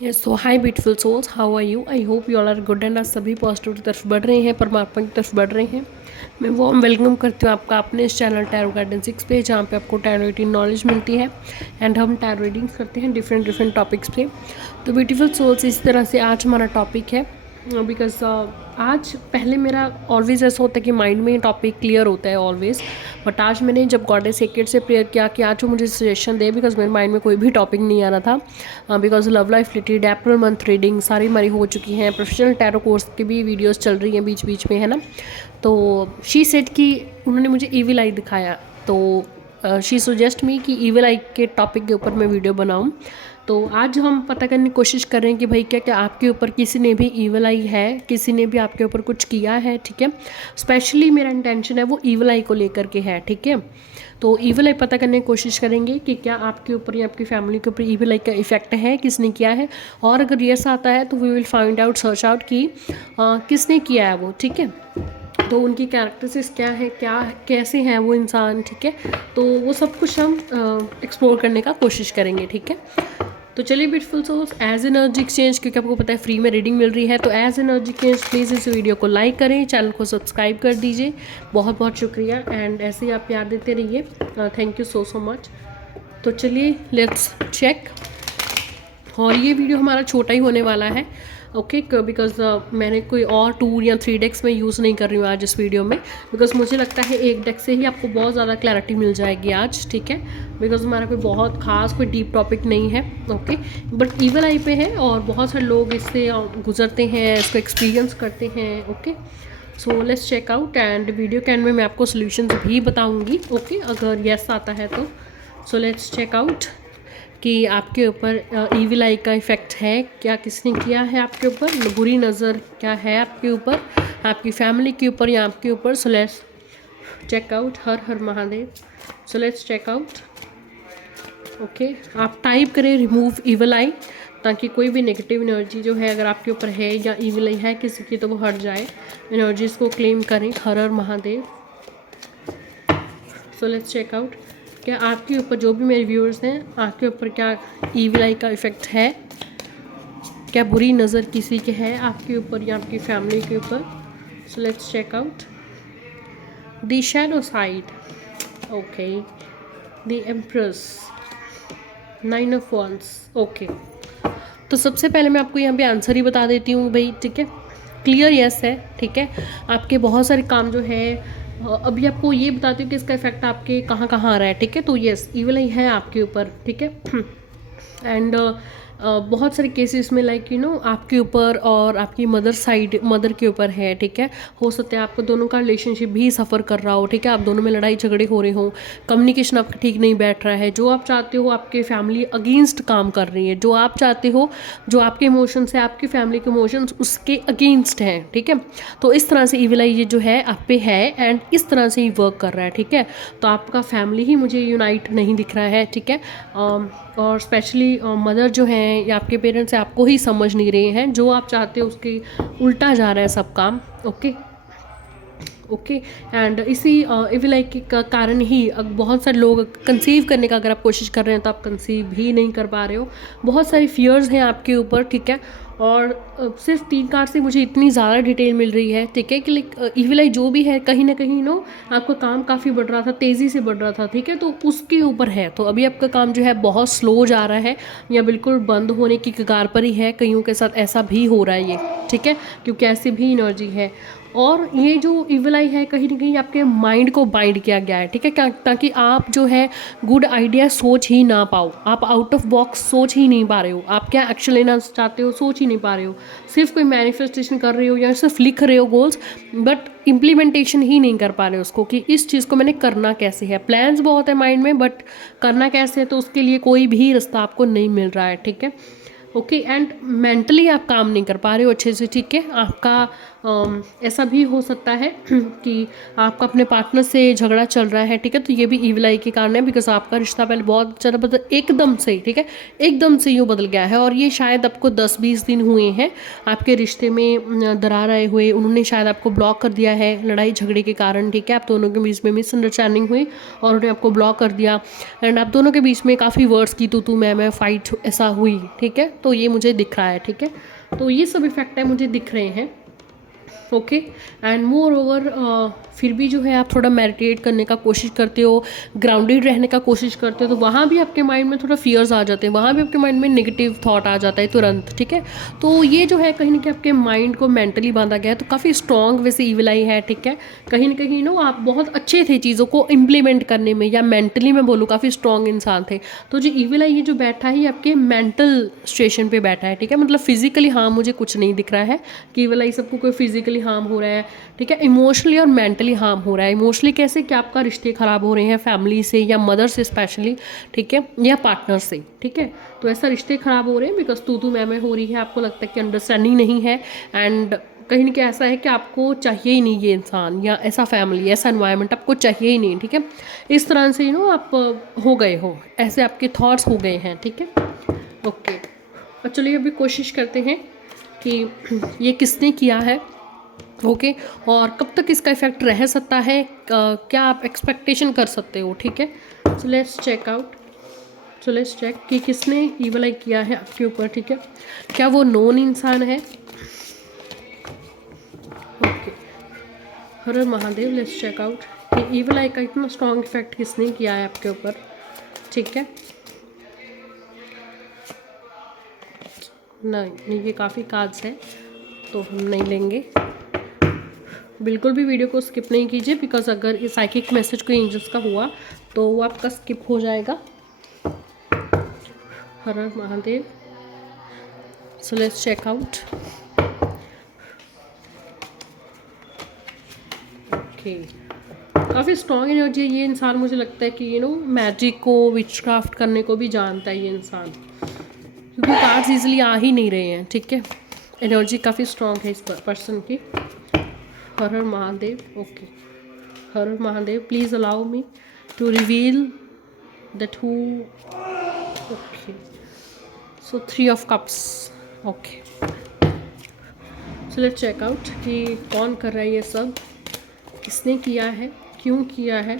Yes so hi beautiful souls, how are you? I hope you all are good and आज सभी positive की तरफ बढ़ रहे हैं, परमात्मा की तरफ बढ़ रहे हैं। मैं वार्म वेलकम करती हूँ आपका अपने इस चैनल टैरो गाइडेंस 6 पे, जहाँ पे आपको टैरो रीडिंग नॉलेज मिलती है एंड हम टैरो रीडिंग्स करते हैं डिफरेंट डिफरेंट टॉपिक्स पे। तो ब्यूटीफुल सोल्स, इस तरह से आज हमारा टॉपिक है बिकॉज आज पहले मेरा ऑलवेज ऐसा होता है कि माइंड में टॉपिक क्लियर होता है ऑलवेज, बट आज मैंने जब गॉडेस सेक्रेट से प्रेयर किया कि आज वो मुझे सजेशन दे, बिकॉज मेरे माइंड में कोई भी टॉपिक नहीं आ रहा था। Because love life related April month reading सारी हमारी हो चुकी हैं, प्रोफेशनल टैरो कोर्स की भी वीडियोस चल रही हैं बीच बीच में, है ना। तो शी सेड कि उन्होंने मुझे ईविल आई दिखाया, तो शी सजेस्ट मी कि ईविल आई के टॉपिक के ऊपर मैं वीडियो बनाऊं। तो आज हम पता करने की कोशिश कर रहे हैं कि भाई क्या क्या आपके ऊपर किसी ने भी ईविल आई है, किसी ने भी आपके ऊपर कुछ किया है, ठीक है। स्पेशली मेरा इंटेंशन है वो ईविल आई को लेकर के है, ठीक है। तो ईविल आई पता करने की कोशिश करेंगे कि क्या आपके ऊपर या आपकी फैमिली के ऊपर ईविल आई का इफेक्ट है, किसने किया है। और अगर यस आता है तो we will find out, search out कि किसने किया है वो, ठीक है। तो उनकी कैरेक्टरिस्टिक्स क्या है, क्या कैसे हैं वो इंसान, ठीक है। तो वो सब कुछ हम एक्सप्लोर करने का कोशिश करेंगे, ठीक है। तो चलिए beautiful souls, as energy exchange, क्योंकि आपको पता है फ्री में रीडिंग मिल रही है, तो एज एनर्जी एक्सचेंज प्लीज़ इस वीडियो को लाइक करें, चैनल को सब्सक्राइब कर दीजिए। बहुत बहुत शुक्रिया एंड ऐसे ही आप प्यार देते रहिए। Thank you so much. तो चलिए लेट्स चेक। और ये वीडियो हमारा छोटा ही होने वाला है, ओके, बिकॉज मैंने कोई और 2 या 3 डेक्स में यूज़ नहीं कर रही हूँ आज इस वीडियो में, बिकॉज मुझे लगता है एक डेक से ही आपको बहुत ज़्यादा क्लैरिटी मिल जाएगी आज, ठीक है। बिकॉज हमारा कोई बहुत खास कोई डीप टॉपिक नहीं है, ओके। बट ईवल आई पे है और बहुत सारे लोग इससे गुजरते हैं, इसको एक्सपीरियंस करते हैं, okay. So let's check out and video के एंड में मैं आपको सोल्यूशन भी बताऊँगी, ओके, अगर येस आता है तो। सो लेट्स चेक आउट कि आपके ऊपर ईविल आई का इफ़ेक्ट है, क्या किसने किया है आपके ऊपर, बुरी नज़र क्या है आपके ऊपर, आपकी फैमिली के ऊपर या आपके ऊपर। So let's check out. Har her Mahadev. So let's check out, okay. आप टाइप करें रिमूव ईविल आई, ताकि कोई भी नेगेटिव एनर्जी जो है अगर आपके ऊपर है या ईविल आई है किसी की, तो वो हट जाए। एनर्जीज़ को क्लेम करें। हर हर Mahadev. So let's check out, क्या आपके ऊपर, जो भी मेरे व्यूअर्स हैं, आपके ऊपर क्या ईविल आई का इफ़ेक्ट है, क्या बुरी नज़र किसी के है आपके ऊपर या आपकी फैमिली के ऊपर। So let's check out the shadow side, okay, the empress, 9 of wands, okay. तो सबसे पहले मैं आपको यहाँ पे आंसर ही बता देती हूँ भाई, ठीक है। क्लियर यस है, ठीक है। आपके बहुत सारे काम जो है, अभी आपको ये बताती हूँ कि इसका इफेक्ट आपके कहाँ कहाँ आ रहा है, ठीक है। तो यस, ईविल ही है आपके ऊपर, ठीक है। एंड बहुत सारे केसेस में लाइक आपके ऊपर और आपकी मदर के ऊपर है, ठीक है। हो सकता है आपको दोनों का रिलेशनशिप भी सफ़र कर रहा हो, ठीक है। आप दोनों में लड़ाई झगड़े हो रहे हो, कम्युनिकेशन आपका ठीक नहीं बैठ रहा है, जो आप चाहते हो आपके फैमिली अगेंस्ट काम कर रही है, जो आप चाहते हो, जो आपके इमोशंस है, आपकी फैमिली के इमोशंस उसके अगेंस्ट हैं, ठीक है। तो इस तरह से ईविल आई ये जो है आप पे है एंड इस तरह से ही वर्क कर रहा है, ठीक है। तो आपका फैमिली ही मुझे यूनाइट नहीं दिख रहा है, ठीक है। और स्पेशली मदर जो हैं या आपके पेरेंट्स हैं, आपको ही समझ नहीं रहे हैं, जो आप चाहते हो उसके उल्टा जा रहा है सब काम, ओके ओके। एंड इसी ईविल आई के कारण ही बहुत सारे लोग कंसीव करने का अगर आप कोशिश कर रहे हैं तो आप कंसीव भी नहीं कर पा रहे हो। बहुत सारी फियर्स हैं आपके ऊपर, ठीक है। और सिर्फ 3 कार्ड से मुझे इतनी ज़्यादा डिटेल मिल रही है, ठीक है, कि लाइक ईविल आई जो भी है कहीं ना कहीं आपका काम काफ़ी बढ़ रहा था, तेज़ी से बढ़ रहा था, ठीक है। तो उसके ऊपर है, तो अभी आपका काम जो है बहुत स्लो जा रहा है या बिल्कुल बंद होने की कगार पर ही है। कईयों के साथ ऐसा भी हो रहा है ये, ठीक है, क्योंकि ऐसी भी एनर्जी है। और ये जो ईविल आई है कहीं ना कहीं आपके माइंड को बाइंड किया गया है, ठीक है, ताकि आप जो है गुड आइडिया सोच ही ना पाओ, आप आउट ऑफ बॉक्स सोच ही नहीं पा रहे हो, आप क्या एक्शन लेना चाहते हो सोच ही नहीं पा रहे हो, सिर्फ कोई मैनिफेस्टेशन कर रहे हो या सिर्फ लिख रहे हो गोल्स, बट इम्प्लीमेंटेशन ही नहीं कर पा रहे हो उसको, कि इस चीज़ को मैंने करना कैसे है। प्लान्स बहुत है माइंड में, बट करना कैसे है, तो उसके लिए कोई भी रास्ता आपको नहीं मिल रहा है, ठीक है, ओके। एंड मेंटली आप काम नहीं कर पा रहे हो अच्छे से, ठीक है। आपका ऐसा भी हो सकता है कि आपका अपने पार्टनर से झगड़ा चल रहा है, ठीक है, तो ये भी ईविल आई के कारण है, बिकॉज आपका रिश्ता पहले बहुत ज़्यादा मतलब एकदम से, ठीक है, एकदम से यूँ बदल गया है। और ये शायद आपको 10-20 दिन हुए हैं आपके रिश्ते में दरार आए हुए, उन्होंने शायद आपको ब्लॉक कर दिया है लड़ाई झगड़े के कारण, ठीक है, आप दोनों के बीच में मिसअंडरस्टैंडिंग हुई और उन्होंने आपको ब्लॉक कर दिया, एंड आप दोनों के बीच में काफ़ी वर्ड्स की तू मैं फाइट ऐसा हुई, ठीक है, तो ये मुझे दिख रहा है, ठीक है, तो ये सब इफेक्ट है मुझे दिख रहे हैं। ओके, एंड मोर ओवर फिर भी जो है आप थोड़ा मेडिटेट करने का कोशिश करते हो, ग्राउंडेड रहने का कोशिश करते हो, तो वहाँ भी आपके माइंड में थोड़ा फियर्स आ जाते हैं, वहाँ भी आपके माइंड में नेगेटिव थॉट आ जाता है तुरंत, ठीक है, तो ये जो है कहीं ना कहीं आपके माइंड को मेंटली बांधा गया है, तो काफ़ी स्ट्रॉन्ग वैसे ईविल आई है, ठीक है, कहीं ना कहीं नो आप बहुत अच्छे थे चीज़ों को इम्प्लीमेंट करने में, या मेंटली मैं बोलूँ काफ़ी स्ट्रॉन्ग इंसान थे, तो जो ईविल आई ये जो बैठा है ये आपके मेंटल स्टेशन पे बैठा है, ठीक है, मतलब फिजिकली हाँ मुझे कुछ नहीं दिख रहा है कि ईविल आई सबको कोई फिजिकली हार्म हो रहा है, ठीक है, इमोशनली और मेंटली हार्म हो रहा है। इमोशनली कैसे कि आपका रिश्ते ख़राब हो रहे हैं फैमिली से या मदर से स्पेशली, ठीक है, या पार्टनर से, ठीक है, तो ऐसा रिश्ते ख़राब हो रहे हैं बिकॉज तू मैं हो रही है, आपको लगता है कि अंडरस्टैंडिंग नहीं है, एंड कहीं ना कहीं ऐसा है कि आपको चाहिए ही नहीं ये इंसान या ऐसा फैमिली ऐसा एनवायरनमेंट आपको चाहिए ही नहीं, ठीक है, इस तरह से आप हो गए हो, ऐसे आपके थॉट्स हो गए हैं, ठीक है। ओके, और चलिए अभी कोशिश करते हैं कि ये किसने किया है, ओके, और कब तक इसका इफेक्ट रह सकता है, क्या आप एक्सपेक्टेशन कर सकते हो, ठीक है, so let's check out, so let's check कि किसने ईविल आई किया है आपके ऊपर, ठीक है, क्या वो नोन इंसान है। Okay, her her Mahadev, let's check out कि ईविल आई का इतना स्ट्रॉन्ग इफेक्ट किसने किया है आपके ऊपर, ठीक है, नहीं ये काफ़ी कार्ड्स है तो हम नहीं लेंगे, बिल्कुल भी वीडियो को स्किप नहीं कीजिए, बिकॉज अगर ये साइकिक मैसेज कोई एंजल्स का हुआ तो वो आपका स्किप हो जाएगा। हर हर Mahadev, so let's check out. Okay, काफ़ी स्ट्रॉन्ग एनर्जी है ये इंसान, मुझे लगता है कि मैजिक को विचक्राफ्ट करने को भी जानता है ये इंसान, क्योंकि कार्ड्स इजीली आ ही नहीं रहे हैं, ठीक है, एनर्जी काफ़ी स्ट्रॉन्ग है इस पर्सन की। हर हर Mahadev, okay, her her Mahadev, please allow me to reveal that who, okay, so 3 of cups, okay, so let's check out कि कौन कर रहा है ये सब, किसने किया है, क्यों किया है।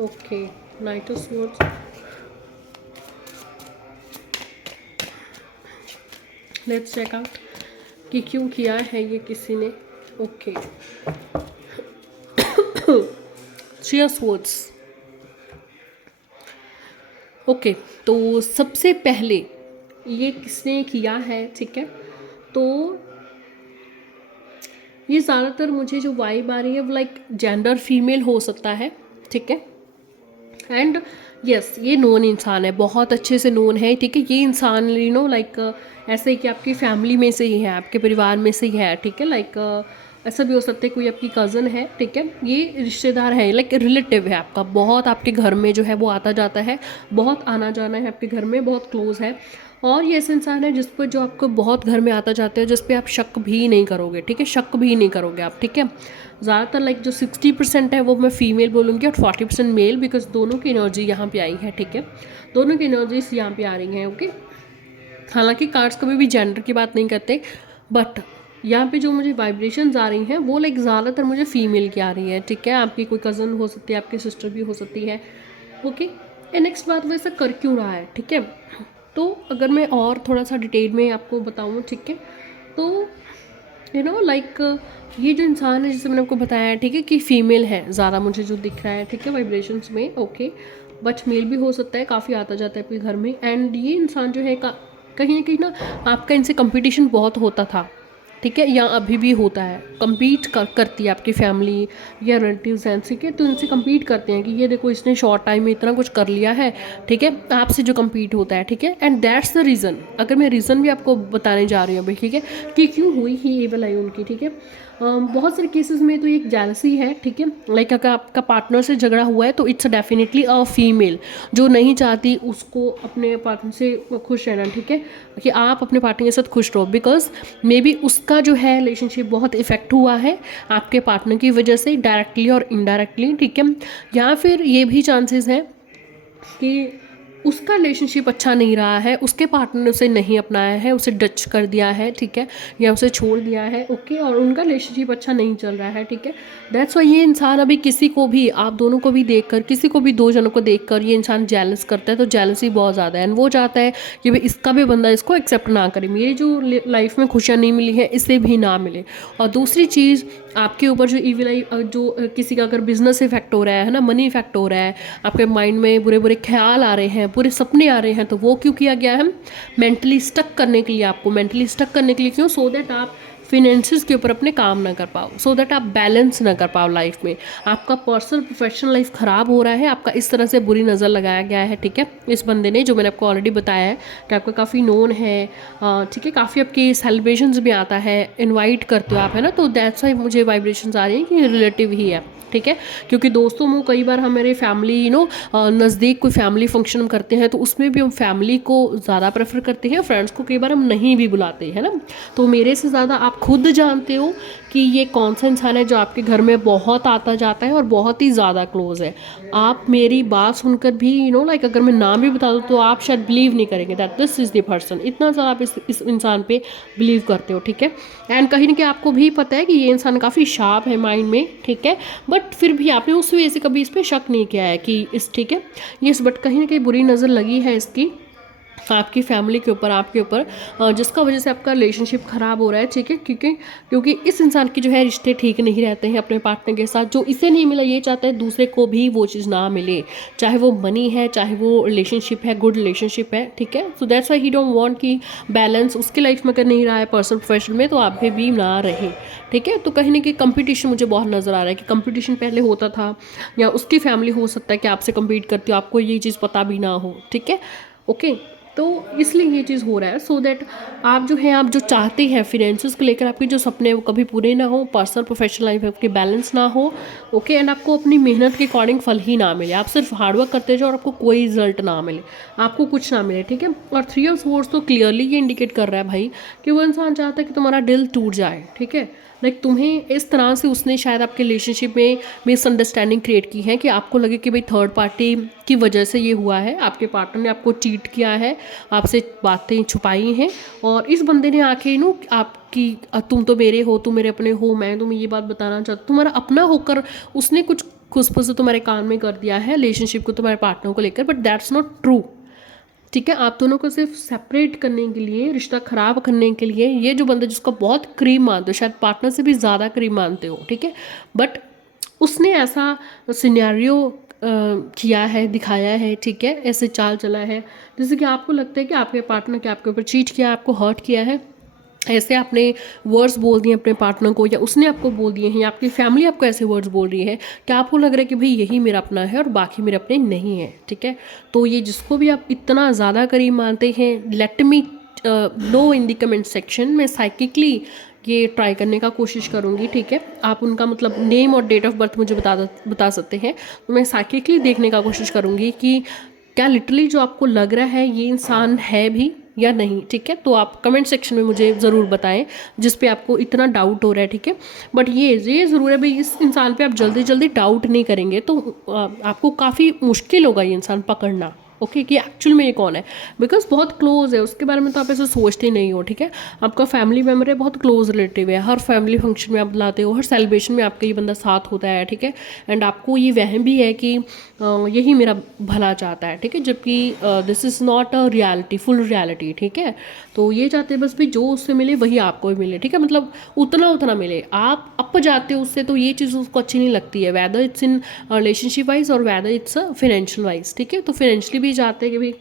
Okay, knight of swords, let's check out कि क्यों किया है ये किसी ने। ओके, 3 ऑफ स्वॉर्ड्स, ओके, तो सबसे पहले ये किसने किया है, ठीक है, तो ये ज़्यादातर मुझे जो वाइब आ रही है वो लाइक जेंडर फीमेल हो सकता है, ठीक है, एंड यस ये नोन इंसान है, बहुत अच्छे से नोन है, ठीक है, ये इंसान लाइक ऐसे ही कि आपकी फैमिली में से ही है, आपके परिवार में से ही है, ठीक है, लाइक ऐसा भी हो सकता है कोई आपकी कज़न है, ठीक है, ये रिश्तेदार है, लाइक रिलेटिव है आपका, बहुत आपके घर में जो है वो आता जाता है, बहुत आना जाना है आपके घर में, बहुत क्लोज है, और ये ऐसा इंसान है जिस पर जो आपको बहुत घर में आता जाता है, जिस पे आप शक भी नहीं करोगे, ठीक है, शक भी नहीं करोगे आप, ठीक है, ज़्यादातर लाइक जो 60% है वो मैं फीमेल बोलूँगी और 40% मेल, बिकॉज दोनों की एनर्जी यहाँ पे आई है, ठीक है, दोनों की एनर्जीज यहाँ पे आ रही हैं। ओके, हालांकि कार्ड्स कभी भी जेंडर की बात नहीं करते, बट यहाँ पे जो मुझे वाइब्रेशंस आ रही हैं वो लाइक ज़्यादातर मुझे फीमेल की आ रही है, ठीक है, आपकी कोई कज़न हो सकती है, आपकी सिस्टर भी हो सकती है। ओके, एंड नेक्स्ट बात, वो ऐसा कर क्यों रहा है, ठीक है, तो अगर मैं और थोड़ा सा डिटेल में आपको बताऊँ, ठीक है, तो लाइक ये जो इंसान है जिसे मैंने आपको बताया है, ठीक है, कि फीमेल है ज़्यादा मुझे जो दिख रहा है, ठीक है, वाइब्रेशंस में। ओके, बट मेल भी हो सकता है, काफ़ी आता जाता है आपके घर में, एंड ये इंसान जो है कहीं ना कहीं आपका इनसे कंपटीशन बहुत होता था, ठीक है, या अभी भी होता है, कम्पीट करती है आपकी फैमिली या रिलेटिव्स हैं, ठीक है, तो इनसे कम्पीट करते हैं कि ये देखो इसने शॉर्ट टाइम में इतना कुछ कर लिया है, ठीक है, आपसे जो कम्पीट होता है, ठीक है, एंड दैट्स द रीज़न। अगर मैं रीज़न भी आपको बताने जा रही हूँ भाई, ठीक है, कि क्यों हुई ही ईविल आई उनकी, ठीक है, बहुत सारे केसेस में तो एक जेलसी है, ठीक है, लाइक अगर आपका पार्टनर से झगड़ा हुआ है तो इट्स डेफिनेटली अ फीमेल जो नहीं चाहती उसको अपने पार्टनर से खुश रहना, ठीक है, कि आप अपने पार्टनर के साथ खुश रहो, बिकॉज मे बी उसका आपका जो है रिलेशनशिप बहुत इफेक्ट हुआ है आपके पार्टनर की वजह से, डायरेक्टली और इनडायरेक्टली, ठीक है। या फिर ये भी चांसेस हैं कि उसका रिलेशनशिप अच्छा नहीं रहा है, उसके पार्टनर ने उसे नहीं अपनाया है, उसे डच कर दिया है, ठीक है, या उसे छोड़ दिया है, ओके, और उनका रिलेशनशिप अच्छा नहीं चल रहा है, ठीक है। दैट्स वाई ये इंसान अभी किसी को भी, आप दोनों को भी देखकर, किसी को भी, दो जनों को देखकर ये इंसान जेलस करता है, तो जेलसी बहुत ज़्यादा है एंड वो चाहता है कि भाई इसका भी बंदा इसको एक्सेप्ट ना करे, मेरी जो लाइफ में खुशियाँ नहीं मिली है इसे भी ना मिले। और दूसरी चीज़, आपके ऊपर जो ईविल आई, जो किसी का अगर बिजनेस इफेक्ट हो रहा है ना, मनी इफेक्ट हो रहा है, आपके माइंड में बुरे बुरे ख्याल आ रहे हैं, बुरे सपने आ रहे हैं, तो वो क्यों किया गया है? मेंटली स्टक करने के लिए, आपको मेंटली स्टक करने के लिए। क्यों? सो दैट आप फिनेंसेस के ऊपर अपने काम ना कर पाओ, सो दैट आप बैलेंस ना कर पाओ लाइफ में। आपका पर्सनल प्रोफेशनल लाइफ ख़राब हो रहा है, आपका इस तरह से बुरी नज़र लगाया गया है, ठीक है, इस बंदे ने, जो मैंने आपको ऑलरेडी बताया है कि आपका काफ़ी नोन है, ठीक है, काफ़ी आपके सेलिब्रेशंस भी आता है, इनवाइट करते हो आप, है ना, तो दैट्स वाई मुझे वाइब्रेशंस आ रही हैं कि रिलेटिव ही है, ठीक है। क्योंकि दोस्तों में कई बार हमारे फैमिली नज़दीक कोई फैमिली फंक्शन हम करते हैं तो उसमें भी हम फैमिली को ज़्यादा प्रेफर करते हैं, फ्रेंड्स को कई बार हम नहीं भी बुलाते हैं ना। तो मेरे से ज़्यादा आप खुद जानते हो कि ये कौन सा इंसान है जो आपके घर में बहुत आता जाता है और बहुत ही ज़्यादा क्लोज है। आप मेरी बात सुनकर भी लाइक अगर मैं नाम भी बता दूँ तो आप शायद बिलीव नहीं करेंगे that this is the person, इतना ज़्यादा आप इस इंसान पे बिलीव करते हो, ठीक है। एंड कहीं ना कहीं आपको भी पता है कि ये इंसान काफ़ी शार्प है माइंड में, ठीक है, बट फिर भी आपने उस वजह से कभी इस पर शक नहीं किया है कि इस, ठीक है, यस, बट कहीं ना कहीं बुरी नज़र लगी है इसकी आपकी फैमिली के ऊपर, आपके ऊपर, जिसका वजह से आपका रिलेशनशिप ख़राब हो रहा है, ठीक है। क्योंकि इस इंसान के जो है रिश्ते ठीक नहीं रहते हैं अपने पार्टनर के साथ। जो इसे नहीं मिला ये चाहता है दूसरे को भी वो चीज़ ना मिले, चाहे वो मनी है, चाहे वो रिलेशनशिप है, गुड रिलेशनशिप है, ठीक है। So that's why he don't want कि बैलेंस उसकी लाइफ में अगर नहीं रहा है पर्सनल प्रोफेशनल में, तो आप भी ना रहे, ठीक है। तो कहीं ना कहीं कंपटीशन मुझे बहुत नज़र आ रहा है कि कंपटीशन पहले होता था, या उसकी फैमिली हो सकता है कि आपसे कम्पीट करती हो, आपको ये चीज़ पता भी ना हो, ठीक है, ओके। तो इसलिए ये चीज़ हो रहा है, सो दैट आप जो है, आप जो चाहते हैं फिनेंसेस को लेकर, आपके जो सपने हैं वो कभी पूरे ना हो, पर्सनल प्रोफेशनल लाइफ में आपकी बैलेंस ना हो, ओके, एंड आपको अपनी मेहनत के अकॉर्डिंग फल ही ना मिले, आप सिर्फ हार्डवर्क करते जाओ और आपको कोई रिजल्ट ना मिले, आपको कुछ ना मिले, ठीक है। और 3 ऑफ स्वॉर्ड्स तो क्लियरली ये इंडिकेट कर रहा है भाई कि वो इंसान चाहता है कि तुम्हारा दिल टूट जाए, ठीक है। लाइक तुम्हें इस तरह से उसने शायद आपके रिलेशनशिप में मिसअंडरस्टैंडिंग क्रिएट की है कि आपको लगे कि भाई थर्ड पार्टी की वजह से ये हुआ है, आपके पार्टनर ने आपको चीट किया है, आपसे बातें छुपाई हैं, और इस बंदे ने आके आपकी, तुम तो मेरे हो, तुम मेरे अपने हो, मैं तुम्हें ये बात बताना चाहता, तुम्हारा अपना होकर उसने कुछ खुसफुस तुम्हारे कान में कर दिया है रिलेशनशिप को, तुम्हारे पार्टनर को लेकर, बट दैट्स नॉट ट्रू, ठीक है। आप दोनों को सिर्फ सेपरेट करने के लिए, रिश्ता ख़राब करने के लिए, ये जो बंदा जिसको बहुत करीब मानते हो, शायद पार्टनर से भी ज़्यादा करीब मानते हो, ठीक है, बट उसने ऐसा सिनेरियो किया है, दिखाया है, ठीक है, ऐसे चाल चला है जैसे कि आपको लगता है कि आपके पार्टनर के आपके ऊपर चीट किया, आपको हर्ट किया है, ऐसे आपने वर्ड्स बोल दिए अपने पार्टनर को, या उसने आपको बोल दिए हैं, या आपकी फैमिली आपको ऐसे वर्ड्स बोल रही है कि आपको लग रहा है कि भाई यही मेरा अपना है और बाकी मेरे अपने नहीं है, ठीक है। तो ये जिसको भी आप इतना ज़्यादा करीब मानते हैं, let me know in the comment section, मैं साइकिकली ये ट्राई करने का कोशिश करूँगी, ठीक है। आप उनका मतलब नेम और डेट ऑफ बर्थ मुझे बता सकते हैं, तो मैं साइकिकली देखने का कोशिश करूँगी कि क्या लिटरली जो आपको लग रहा है ये इंसान है भी या नहीं, ठीक है। तो आप कमेंट सेक्शन में मुझे ज़रूर बताएं जिस पे आपको इतना डाउट हो रहा है, ठीक है। बट ये ज़रूर है भाई, इस इंसान पे आप जल्दी जल्दी डाउट नहीं करेंगे तो आपको काफ़ी मुश्किल होगा ये इंसान पकड़ना, ओके, कि एक्चुअल में ये कौन है, बिकॉज बहुत क्लोज है, उसके बारे में तो आप ऐसे सोचते ही नहीं हो, ठीक है। आपका फैमिली मेम्बर है, बहुत क्लोज रिलेटिव है, हर फैमिली फंक्शन में आप बुलाते हो, हर सेलिब्रेशन में आपका ये बंदा साथ होता है, ठीक है। एंड आपको ये वहम भी है कि यही मेरा भला चाहता है, ठीक है, जबकि this is not a reality, full reality, ठीक है। तो ये चाहते हैं बस भी जो उससे मिले वही आपको भी मिले, ठीक है, मतलब उतना मिले, आप अप जाते हो उससे तो ये चीज़ उसको अच्छी नहीं लगती है, weather it's in relationship wise और वैदर इट्स फाइनेंशियल वाइज, ठीक है। तो फाइनेंशियली भी चाहते हैं कि भाई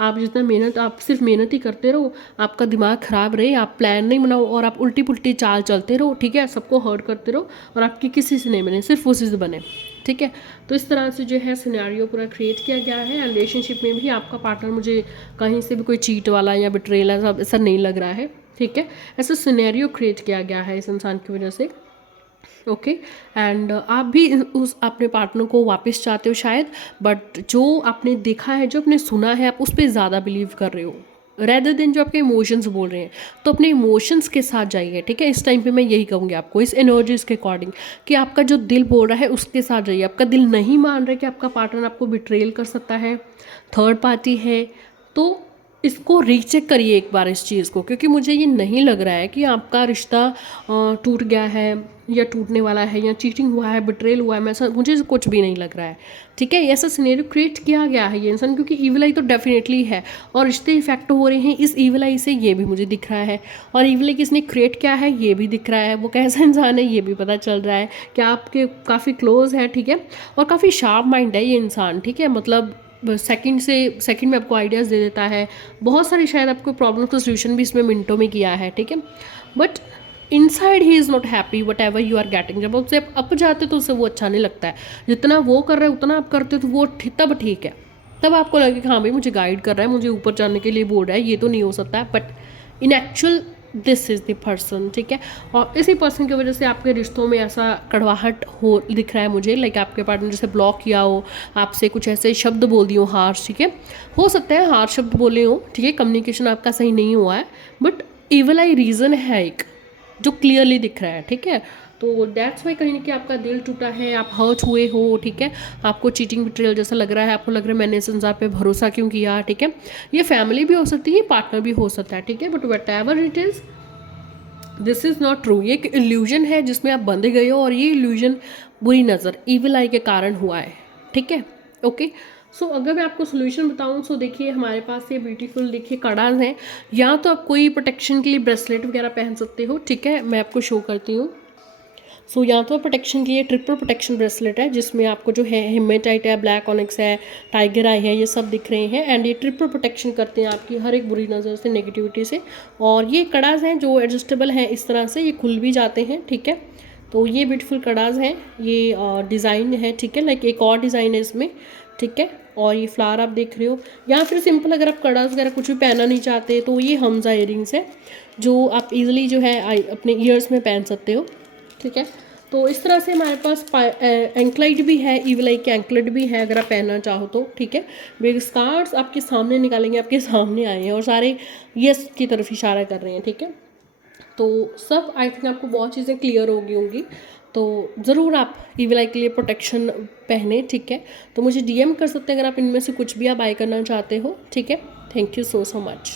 आप जितना मेहनत, आप सिर्फ मेहनत ही करते रहो, आपका दिमाग ख़राब रहे, आप प्लान नहीं बनाओ और आप उल्टी पुल्टी चाल चलते रहो, ठीक है, सबको हर्ट करते रहो और आपकी किसी से नहीं बने, सिर्फ उसी से बने, ठीक है। तो इस तरह से जो है सिनेरियो पूरा क्रिएट किया गया है। रिलेशनशिप में भी आपका पार्टनर मुझे कहीं से भी कोई चीट वाला या बिट्रेल ऐसा नहीं लग रहा है, ठीक है। ऐसा सिनेरियो क्रिएट किया गया है इस इंसान की वजह से, ओके। एंड आप भी उस अपने पार्टनर को वापस चाहते हो शायद, बट जो आपने देखा है, जो आपने सुना है, आप उस पर ज़्यादा बिलीव कर रहे हो, रेदर देन जो आपके इमोशंस बोल रहे हैं। तो अपने इमोशंस के साथ जाइए, ठीक है। इस टाइम पे मैं यही कहूँगी आपको, इस एनर्जीज के अकॉर्डिंग, कि आपका जो दिल बोल रहा है उसके साथ जाइए। आपका दिल नहीं मान रहा है कि आपका पार्टनर आपको बिट्रेल कर सकता है, थर्ड पार्टी है, तो इसको रीचेक करिए एक बार इस चीज़ को, क्योंकि मुझे ये नहीं लग रहा है कि आपका रिश्ता टूट गया है या टूटने वाला है या चीटिंग हुआ है, बिट्रेल हुआ है। मैं ऐसा, मुझे कुछ भी नहीं लग रहा है, ठीक है। ऐसा सिनेरियो क्रिएट किया गया है ये इंसान, क्योंकि ईविल आई तो डेफिनेटली है और रिश्ते इफेक्ट हो रहे हैं इस ईविल आई से, ये भी मुझे दिख रहा है। और ईविल आई किसने क्रिएट किया है ये भी दिख रहा है, वो कैसा इंसान है ये भी पता चल रहा है कि आपके काफ़ी क्लोज है, ठीक है। और काफ़ी शार्प माइंड है ये इंसान, ठीक है। मतलब सेकंड में आपको आइडियाज़ दे देता है। बहुत सारी शायद आपको प्रॉब्लम का सोल्यूशन भी इसमें मिनटों में किया है, ठीक है। But inside he is not happy whatever you are getting. जब उससे आप अप जाते तो उसे वो अच्छा नहीं लगता है। जितना वो कर रहे हैं उतना आप करते हो तो वो तब ठीक है, तब आपको लगे कि हाँ भाई मुझे गाइड कर रहा है, मुझे ऊपर जाने के लिए बोल रहा है, ये तो नहीं हो सकता है। But in actual this is the person, ठीक है। और इसी पर्सन की वजह से आपके रिश्तों में ऐसा कड़वाहट हो दिख रहा है मुझे, लाइक आपके पार्टनर जैसे ब्लॉक किया हो, आपसे कुछ ऐसे शब्द बोल दिए हो हार्श, ठीक है। हो सकता है हार्श शब्द बोले हो, ठीक है, कम्युनिकेशन आपका सही नहीं हुआ है, बट ईविल आई रीज़न है एक जो क्लियरली दिख रहा है, ठीक है। तो दैट्स वाई कहीं ना कहीं आपका दिल टूटा है, आप हर्ट हुए हो, ठीक है। आपको चीटिंग बिट्रेयल जैसा लग रहा है, आपको लग रहा है मैंने इस इंसान पे भरोसा क्यों किया, ठीक है। ये फैमिली भी हो सकती है, पार्टनर भी हो सकता है, ठीक है। But what ever it is, this is not true. ये एक इल्यूजन है जिसमें आप बंधे गए हो, और ये इल्यूजन बुरी नज़र ईविल आई के कारण हुआ है, ठीक है। ओके, सो अगर मैं आपको सोल्यूशन बताऊं, सो देखिए हमारे पास ये ब्यूटीफुल देखिए कड़ाज हैं। या तो आप कोई प्रोटेक्शन के लिए ब्रेसलेट वगैरह पहन सकते हो, ठीक है। मैं आपको शो करती हूँ। सो यहाँ तो प्रोटेक्शन के लिए ट्रिपल प्रोटेक्शन ब्रेसलेट है, जिसमें आपको जो है हेमेटाइट है, ब्लैक ऑनिक्स है, टाइगर आई है, ये सब दिख रहे हैं। एंड ये ट्रिपल प्रोटेक्शन करते हैं आपकी हर एक बुरी नज़र से, नेगेटिविटी से। और ये कड़ाज हैं जो एडजस्टेबल हैं, इस तरह से ये खुल भी जाते हैं, ठीक है। तो ये ब्यूटीफुल कड़ाज हैं, ये डिज़ाइन है, ठीक है। लाइक एक और डिज़ाइन है इसमें, ठीक है। और ये फ्लावर आप देख रहे हो। या फिर सिंपल अगर आप कड़ाज वगैरह कुछ भी पहनना नहीं चाहते तो ये हमजा इयरिंग्स है, जो आप इजीली जो है अपने ईयर्स में पहन सकते हो, ठीक है। तो इस तरह से हमारे पास एंकलाइट भी है, ईविल आई के एंकलेट भी है अगर आप पहनना चाहो तो, ठीक है। बिग स्कार्ट्स आपके सामने निकालेंगे, आपके सामने आए हैं और सारे यस की तरफ इशारा कर रहे हैं, ठीक है। तो सब आई थिंक आपको बहुत चीज़ें क्लियर हो गई होंगी। तो ज़रूर आप ईविल आई के लिए प्रोटेक्शन पहने, ठीक है। तो मुझे डीएम कर सकते हैं अगर आप इनमें से कुछ भी आप बाय करना चाहते हो, ठीक है। Thank you so much.